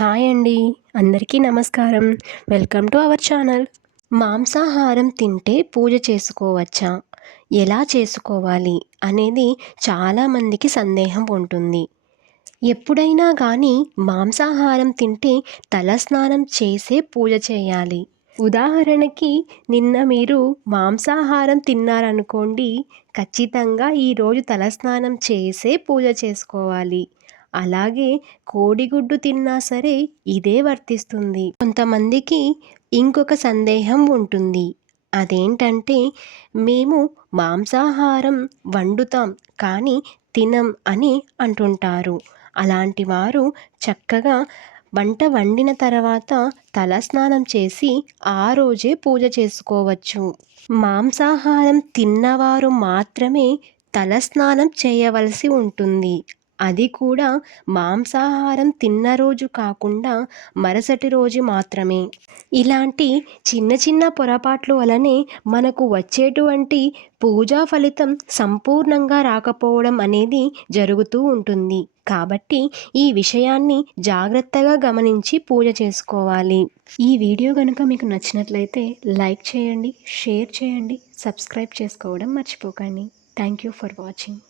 Hi అండి. అందరికీ నమస్కారం. Welcome to our channel. మాంసాహారం తింటే పూజ చేసుకోవచ్చా? ఎలా చేసుకోవాలి? అనేది చాలామందికి సందేహం ఉంటుంది. ఎప్పుడైనా కానీ మాంసాహారం తింటే తలస్నానం చేసే పూజ చేయాలి. ఉదాహరణకి నిన్న మీరు మాంసాహారం తిన్నారనుకోండి, ఖచ్చితంగా ఈరోజు తలస్నానం చేసే పూజ చేసుకోవాలి. అలాగే కోడిగుడ్డు తిన్నా సరే ఇదే వర్తిస్తుంది. కొంతమందికి ఇంకొక సందేహం ఉంటుంది. అదేంటంటే మేము మాంసాహారం వండుతాం కానీ తినం అని అంటుంటారు. అలాంటి వారు చక్కగా వంట వండిన తర్వాత తలస్నానం చేసి ఆ రోజే పూజ చేసుకోవచ్చు. మాంసాహారం తిన్నవారు మాత్రమే తలస్నానం చేయవలసి ఉంటుంది. అది కూడా మాంసాహారం తిన్న రోజు కాకుండా మరుసటి రోజు మాత్రమే. ఇలాంటి చిన్న చిన్న పొరపాట్ల వలనే మనకు వచ్చేటువంటి పూజా ఫలితం సంపూర్ణంగా రాకపోవడం అనేది జరుగుతూ ఉంటుంది. కాబట్టి ఈ విషయాన్ని జాగ్రత్తగా గమనించి పూజ చేసుకోవాలి. ఈ వీడియో కనుక మీకు నచ్చినట్లయితే లైక్ చేయండి, షేర్ చేయండి, సబ్స్క్రైబ్ చేసుకోవడం మర్చిపోకండి. Thank you for watching.